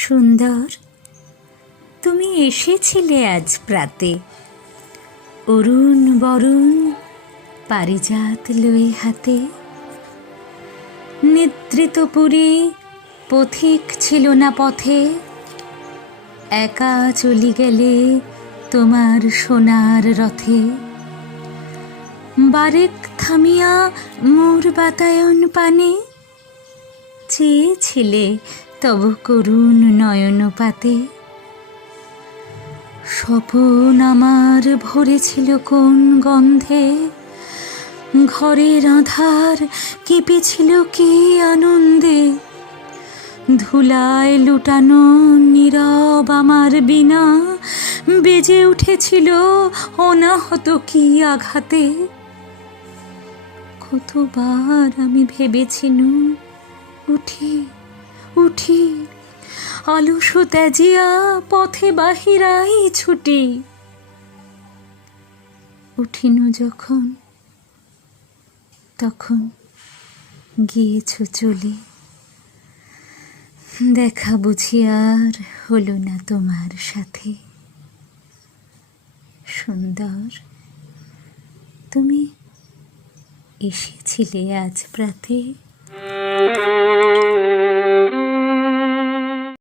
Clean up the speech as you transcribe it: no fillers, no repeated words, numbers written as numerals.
সুন্দর, তুমি এসেছিলে আজ প্রাতে, অরুণ বরুণ পারিজাত লয়ে হাতে। নিদ্রিতপুরী পথিক ছিল না পথে, একা চলি গেলে তোমার সোনার রথে। বারেক থামিয়া মোর বাতায়ন পানে, চেয়েছিলে তব করুণ নয়নপাতে। স্বপন আমার ভরেছিল কোন গন্ধে, ঘরের আঁধার কেঁপেছিল কি আনন্দে। ধুলায় লুটানো নীরব আমার বীণা, বেজে উঠেছিল অনাহত কি আঘাতে। কতবার আমি ভেবেছিনু, উঠি উঠি অলস ত্যাজিয়া পথে বাহিরাই ছুটি। উঠিনু যখন, তখন গিয়েছ চলে। দেখা বুঝি আর হলো না তোমার সাথে। সুন্দর, তুমি এসেছিলে আজ প্রাতে।